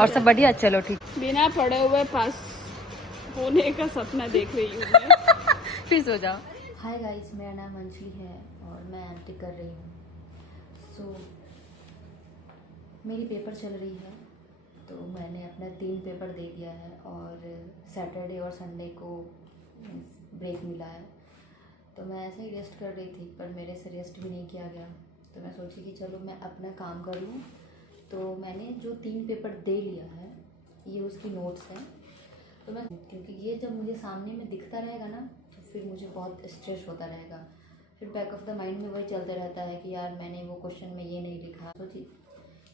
और सब बढ़िया। चलो ठीक। बिना पढ़े हुए पास होने का सपना देख रही हूँ मैं। फिर सो जाओ। हाय गाइस, मेरा नाम अंजलि है और मैं एमटेक कर रही हूँ। सो मेरी पेपर चल रही है, तो मैंने अपना 3 पेपर दे दिया है और सैटरडे और संडे को ब्रेक मिला है। तो मैं ऐसे ही रेस्ट कर रही थी, पर मेरे से रेस्ट भी नहीं किया गया। तो मैं सोची कि चलो मैं अपना काम कर लूँ। तो मैंने जो 3 पेपर दे लिया है, ये उसकी नोट्स हैं। तो मैं, क्योंकि ये जब मुझे सामने में दिखता रहेगा ना, तो फिर मुझे बहुत स्ट्रेस होता रहेगा। फिर बैक ऑफ द माइंड में वही चलता रहता है कि यार मैंने वो क्वेश्चन में ये नहीं लिखा। सोची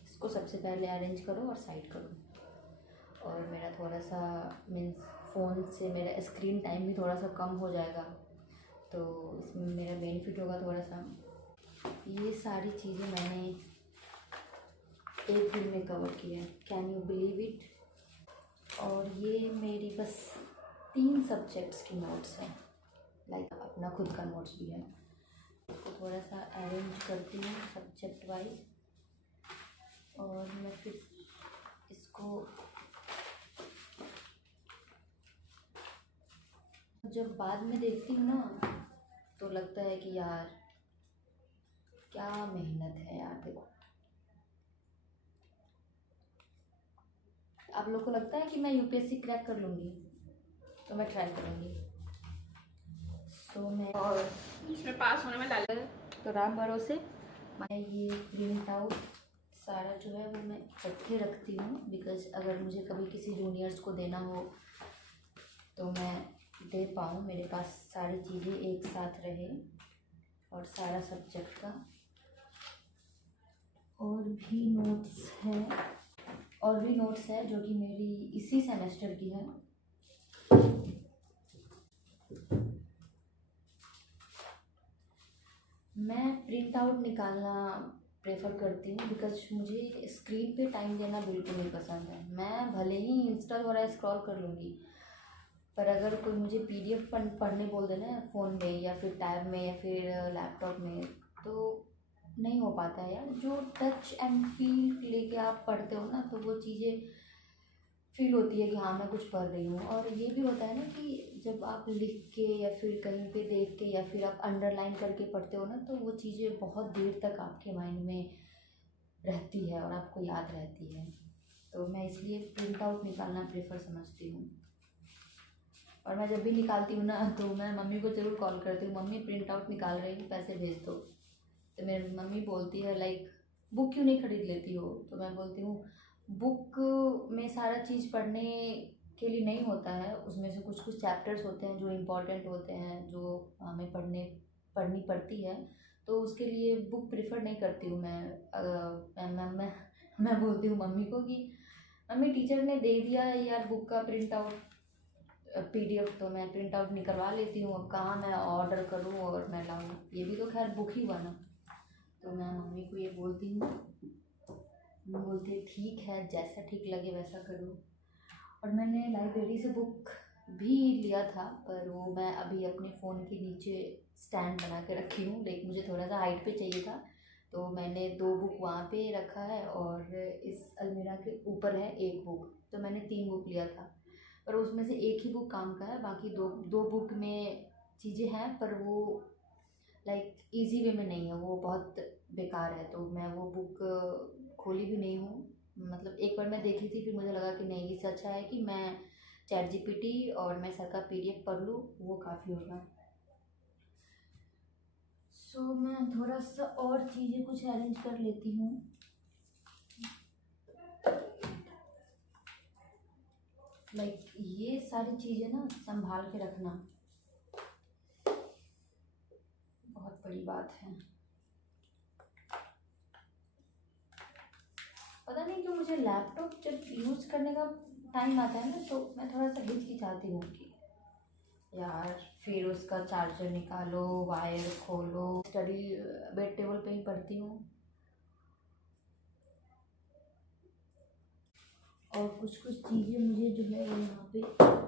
इसको सबसे पहले अरेंज करो और साइड करो, और मेरा थोड़ा सा मीन्स फ़ोन से मेरा स्क्रीन टाइम भी थोड़ा सा कम हो जाएगा, तो इसमें मेरा बेनिफिट होगा थोड़ा सा। ये सारी चीज़ें मैंने एक दिन में कवर किया है, कैन यू बिलीव इट। और ये मेरी बस 3 सब्जेक्ट्स की नोट्स हैं, लाइक अपना खुद का नोट्स भी है। इसको थोड़ा सा अरेंज करती हूँ सब्जेक्ट वाइज, और मैं फिर इसको जब बाद में देखती हूँ ना, तो लगता है कि यार क्या मेहनत है यार। देखो, आप लोग को लगता है कि मैं यूपीएससी क्रैक कर लूँगी, तो मैं ट्राई करूँगी। तो मैं और इसमें पास होने में डाले तो राम भरोसे मैं ये प्रिंट आउट सारा जो है वो मैं इकट्ठे रखती हूँ, बिकॉज अगर मुझे कभी किसी जूनियर्स को देना हो तो मैं दे पाऊँ, मेरे पास सारी चीज़ें एक साथ रहे। और सारा सब्जेक्ट का और भी नोट्स है जो कि मेरी इसी सेमेस्टर की है। मैं प्रिंट आउट निकालना प्रेफर करती हूँ, बिकॉज मुझे स्क्रीन पे टाइम देना बिल्कुल नहीं पसंद है। मैं भले ही इंस्टा वगैरह स्क्रॉल कर लूँगी, पर अगर कोई मुझे पीडीएफ पढ़ने बोल देना है फ़ोन में या फिर टैब में या फिर लैपटॉप में, तो नहीं हो पाता है यार। जो टच एंड फील लेके आप पढ़ते हो ना, तो वो चीज़ें फील होती है कि हाँ मैं कुछ पढ़ रही हूँ। और ये भी होता है ना कि जब आप लिख के या फिर कहीं पे देख के या फिर आप अंडरलाइन करके पढ़ते हो ना, तो वो चीज़ें बहुत देर तक आपके माइंड में रहती है और आपको याद रहती है। तो मैं इसलिए प्रिंट आउट निकालना प्रेफर समझती हूँ। और मैं जब भी निकालती हूँ ना, तो मैं मम्मी को ज़रूर कॉल करती हूँ, मम्मी प्रिंट आउट निकाल रही हूँ, पैसे भेज दो। तो मेरी मम्मी बोलती है लाइक बुक क्यों नहीं ख़रीद लेती हो। तो मैं बोलती हूँ बुक में सारा चीज़ पढ़ने के लिए नहीं होता है, उसमें से कुछ कुछ चैप्टर्स होते हैं जो इम्पोर्टेंट होते हैं, जो हमें पढ़नी पड़ती है, तो उसके लिए बुक प्रेफर नहीं करती हूँ मैं बोलती हूँ मम्मी को कि मम्मी टीचर ने दे दिया है यार बुक का प्रिंट आउट पीडीएफ, तो मैं प्रिंट आउट निकलवा लेती हूँ। अब कहाँ मैं ऑर्डर करूँ और मैं लाऊँ, ये भी तो खैर बुक ही हुआ ना। तो मैं मम्मी को ये बोलती हूँ, मम्मी बोलती है ठीक है, जैसा ठीक लगे वैसा करो। और मैंने लाइब्रेरी से बुक भी लिया था, पर वो मैं अभी अपने फ़ोन के नीचे स्टैंड बना के रखी हूँ, लेकिन मुझे थोड़ा सा हाइट पे चाहिए था, तो मैंने 2 बुक वहाँ पे रखा है और इस अलमीरा के ऊपर है 1 बुक। तो मैंने 3 बुक लिया था, पर उसमें से 1 ही बुक काम का है, बाकी दो बुक में चीज़ें हैं, पर वो लाइक इजी वे में नहीं है, वो बहुत बेकार है। तो मैं वो बुक खोली भी नहीं हूँ। मतलब एक बार मैं देखी थी, फिर मुझे लगा कि नहीं, इससे अच्छा है कि मैं चैट जीपीटी और मैं सर का पीडीएफ पढ़ लूँ, वो काफ़ी होगा। सो मैं थोड़ा सा और चीज़ें कुछ अरेंज कर लेती हूँ। लाइक ये सारी चीज़ें ना संभाल के रखना बहुत बड़ी बात है। पता नहीं क्यों मुझे लैपटॉप जब यूज़ करने का टाइम आता है ना, तो मैं थोड़ा सा हिचकिचाती हूँ कि यार फिर उसका चार्जर निकालो, वायर खोलो। स्टडी बेड टेबल पे ही पढ़ती हूँ, और कुछ कुछ चीज़ें मुझे जो है यहाँ पे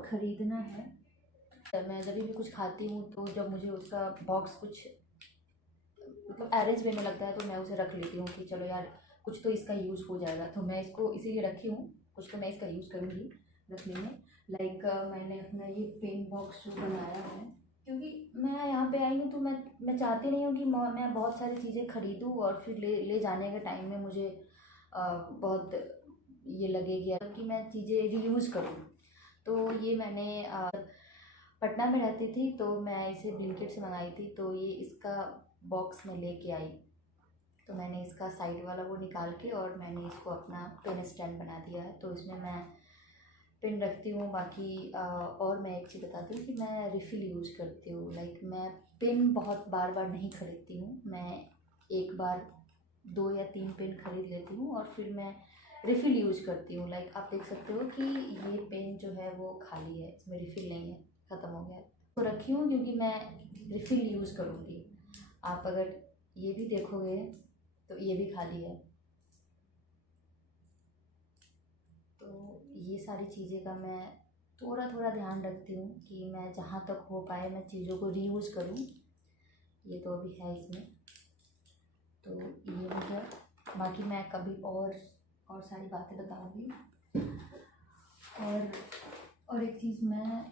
ख़रीदना है। मैं जब भी कुछ खाती हूँ, तो जब मुझे उसका बॉक्स कुछ मतलब अरेंज करने लगता है, तो मैं उसे रख लेती हूँ कि चलो यार कुछ तो इसका यूज़ हो जाएगा। तो मैं इसको इसीलिए रखी हूँ, कुछ तो मैं इसका यूज़ करूँगी रखने में। लाइक मैंने अपना ये पेन बॉक्स जो बनाया है, क्योंकि मैं यहाँ पे आई हूँ तो मैं चाहती नहीं हूँ कि मैं बहुत सारी चीज़ें खरीदूँ और फिर ले जाने के टाइम में मुझे बहुत ये लगे कि मैं चीज़ें रीयूज़ करूँ। तो ये मैंने पटना में रहती थी तो मैं इसे ब्लिंकिट से मंगाई थी, तो ये इसका बॉक्स में लेके आई। तो मैंने इसका साइड वाला वो निकाल के और मैंने इसको अपना पेन स्टैंड बना दिया है। तो इसमें मैं पेन रखती हूँ। बाकी और मैं एक चीज़ बताती हूँ कि मैं रिफ़िल यूज़ करती हूँ। लाइक मैं पेन बहुत बार बार नहीं खरीदती हूँ, मैं एक बार 2 या 3 पेन खरीद लेती हूँ और फिर मैं रिफ़िल यूज़ करती हूँ। लाइक आप देख सकते हो कि ये पेन जो है वो खाली है, इसमें रिफ़िल नहीं है, ख़त्म हो गया है। तो रखी हूँ क्योंकि मैं रिफ़िल यूज़ करूँगी। आप अगर ये भी देखोगे तो ये भी खाली है। तो ये सारी चीज़ें का मैं थोड़ा थोड़ा ध्यान रखती हूँ कि मैं जहाँ तक हो पाए मैं चीज़ों को रीयूज़ करूँ। ये तो अभी है इसमें, तो ये हो गया। बाकी मैं कभी और सारी बातें बताऊँगी। और एक चीज़, मैं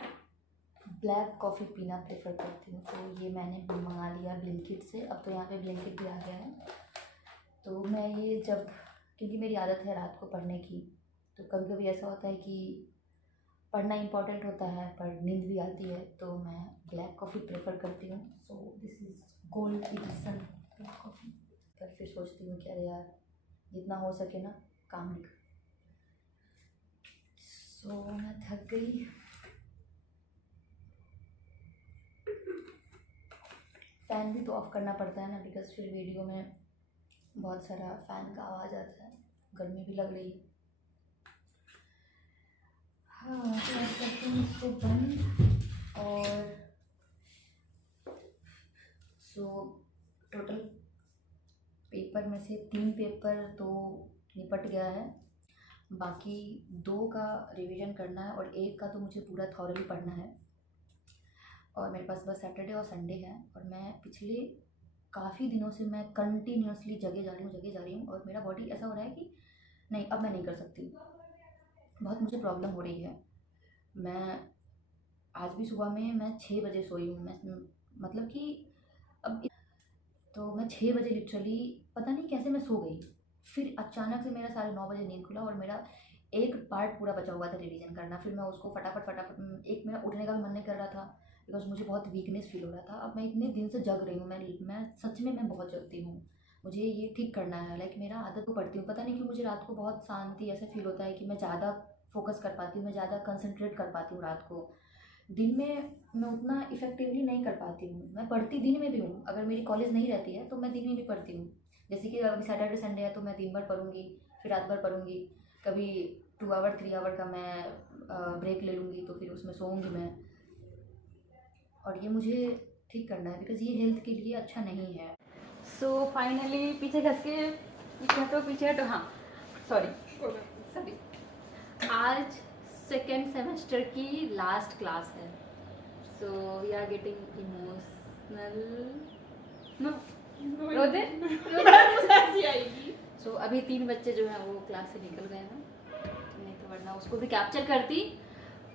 ब्लैक कॉफ़ी पीना प्रेफर करती हूँ। तो ये मैंने मंगा लिया ब्लिंकिट से। अब तो यहाँ पे ब्लिंकिट भी आ गया है। तो मैं ये जब, क्योंकि मेरी आदत है रात को पढ़ने की, तो कभी कभी ऐसा होता है कि पढ़ना इम्पॉर्टेंट होता है पर नींद भी आती है, तो मैं ब्लैक कॉफ़ी प्रेफर करती हूँ। So this is gold edition black coffee. पर फिर सोचती हूँ कि अरे यार जितना हो सके ना काम नहीं कर। सो मैं थक गई। फ़ैन भी तो ऑफ़ करना पड़ता है ना, बिकॉज़ फिर वीडियो में बहुत सारा फ़ैन का आवाज़ आता है, गर्मी भी लग रही है। हाँ, तो आज करते हैं इसको बंद। और टोटल पेपर में से 3 पेपर तो निपट गया है, बाकी 2 का रिवीजन करना है और 1 का तो मुझे पूरा थॉरली पढ़ना है। और मेरे पास बस सैटरडे और संडे है। और मैं पिछले काफ़ी दिनों से मैं कंटिन्यूसली जगह जा रही हूँ और मेरा बॉडी ऐसा हो रहा है कि नहीं, अब मैं नहीं कर सकती, बहुत मुझे प्रॉब्लम हो रही है। मैं आज भी सुबह में मैं 6 बजे सोई हूँ। मैं मतलब कि अब तो मैं 6 बजे लिटरली पता नहीं कैसे मैं सो गई। फिर अचानक से मेरा 9:30 बजे नींद खुला और मेरा एक पार्ट पूरा बचा हुआ था रिवीजन करना। फिर मैं उसको फटाफट एक मेरा उठने का भी मन नहीं कर रहा था बिकॉज मुझे बहुत वीकनेस फील हो रहा था। अब मैं इतने दिन से जग रही हूँ, मैं सच में मैं बहुत जगती हूँ। मुझे ये ठीक करना है। लाइक मेरा आदत को पढ़ती हूँ, पता नहीं क्यों मुझे रात को बहुत शांति ऐसा फील होता है कि मैं ज़्यादा फोकस कर पाती हूँ, मैं ज़्यादा कंसंट्रेट कर पाती हूँ रात को। दिन में मैं उतना इफेक्टिवली नहीं कर पाती हूँ। मैं पढ़ती दिन में भी हूँ, अगर मेरी कॉलेज नहीं रहती है तो मैं दिन में भी पढ़ती हूँ। जैसे कि अभी सैटरडे संडे है तो मैं दिन भर पढ़ूँगी, फिर रात भर पढ़ूँगी। कभी 2 आवर 3 आवर का मैं ब्रेक ले लूँगी, तो फिर उसमें सोऊंगी मैं। और ये मुझे ठीक करना है बिकॉज ये हेल्थ के लिए अच्छा नहीं है। सो फाइनली पीछे घस के पीछे हटो। हाँ सॉरी आज सेकेंड सेमेस्टर की लास्ट क्लास है। So we are getting emotional. नो रो दे आएगी। सो अभी 3 बच्चे जो हैं वो क्लास से निकल गए हैं, नहीं तो वरना उसको भी कैप्चर करती।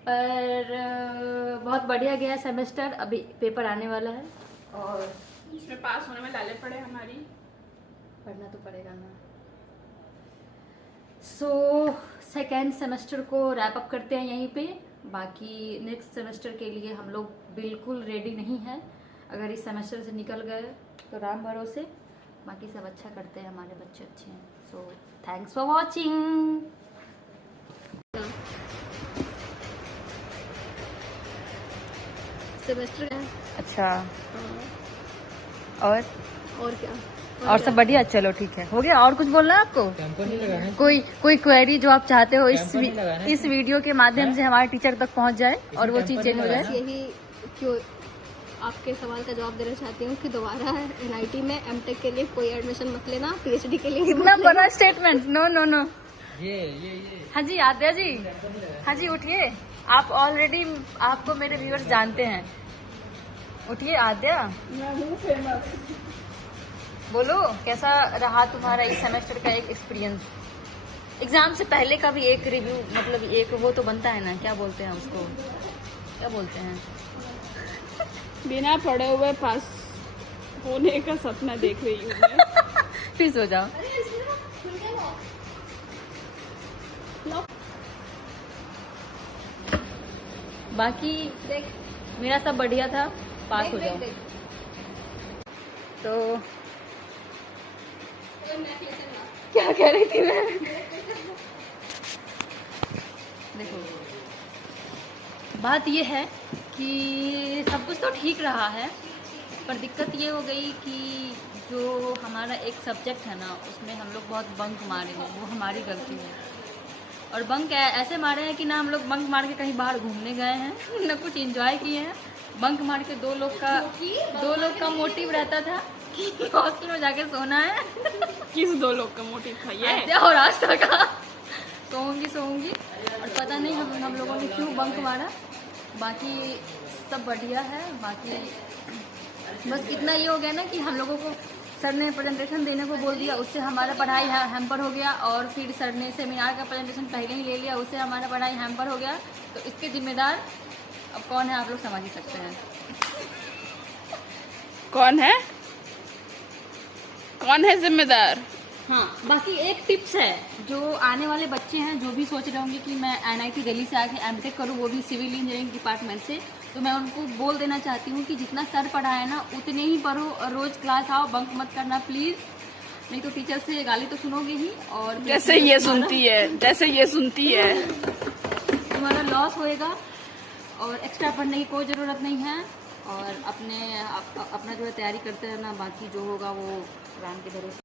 पर बहुत बढ़िया गया सेमेस्टर। अभी पेपर आने वाला है और इसमें पास होने में लाले पड़े हमारी, पढ़ना तो पड़ेगा ना। सो सेकेंड सेमेस्टर को रैप अप करते हैं यहीं पे। बाकी नेक्स्ट सेमेस्टर के लिए हम लोग बिल्कुल रेडी नहीं हैं। अगर इस सेमेस्टर से निकल गए तो राम भरोसे, बाकी सब अच्छा करते हैं, हमारे बच्चे अच्छे हैं। So thanks for watching. Semester का अच्छा, और क्या और सब बढ़िया। चलो ठीक है, हो गया। और कुछ बोलना है आपको? कोई क्वेरी जो आप चाहते हो इस वीडियो के माध्यम से हमारे टीचर तक पहुंच जाए और वो चीज चेंज हो जाए। यही क्यों आपके सवाल का जवाब देना चाहती हूँ कि दोबारा NIT में M.Tech के लिए कोई एडमिशन मत लेना, PhD के लिए इतना बड़ा स्टेटमेंट। नो। ये हाँ जी आद्या जी, हाँ जी उठिए। आप ऑलरेडी, आपको मेरे व्यूअर्स जानते हैं। उठिए आद्या, मैं हूँ फेमस। बोलो कैसा रहा तुम्हारा इस सेमेस्टर का एक एक्सपीरियंस? एग्जाम से पहले का भी एक रिव्यू, मतलब एक वो तो बनता है ना, क्या बोलते हैं उसको, क्या बोलते हैं? बिना पढ़े हुए पास होने का सपना देख रही हूँ मैं। फिर सो जाओ। बाकी देख मेरा सब बढ़िया था, पास हो जाओ। तो क्या कह रही थी मैं? देखो, बात ये है कि सब कुछ तो ठीक रहा है, पर दिक्कत ये हो गई कि जो हमारा एक सब्जेक्ट है ना, उसमें हम लोग बहुत बंक मारे हैं, वो हमारी गलती है। और बंक ऐसे मारे हैं कि ना हम लोग बंक मार के कहीं बाहर घूमने गए हैं ना कुछ एंजॉय किए हैं। बंक मार के दो लोग का मोटिव रहता था कि हॉस्टल में जाके सोना है। किस 2 लोग का मोटिव था ये? और आज तक सोऊंगी और पता नहीं हम लोगों ने क्यों बंक मारा। बाकी सब बढ़िया है। बाकी बस इतना ये हो गया ना कि हम लोगों को सर ने प्रेजेंटेशन देने को बोल दिया, उससे हमारा पढ़ाई हैम्पर हो गया। और फिर सर ने सेमिनार का प्रेजेंटेशन पहले ही ले लिया, उससे हमारा पढ़ाई हैम्पर हो गया। तो इसके जिम्मेदार अब कौन है, आप लोग समझ ही सकते हैं कौन है जिम्मेदार? हाँ, बाकी एक टिप्स है, जो आने वाले बच्चे हैं जो भी सोच रहे होंगे कि मैं NIT दिल्ली से आके एमटेक करूँ, वो भी सिविल इंजीनियरिंग डिपार्टमेंट से, तो मैं उनको बोल देना चाहती हूँ कि जितना सर पढ़ाए ना उतने ही पढ़ो और रोज क्लास आओ, बंक मत करना प्लीज, नहीं तो टीचर से गाली तो सुनोगे ही। और जैसे ये सुनती है तुम्हारा लॉस होएगा और एक्स्ट्रा पढ़ने की कोई ज़रूरत नहीं है। और अपना जो है तैयारी करते रहना, बाकी जो होगा वो राम के भरोसे।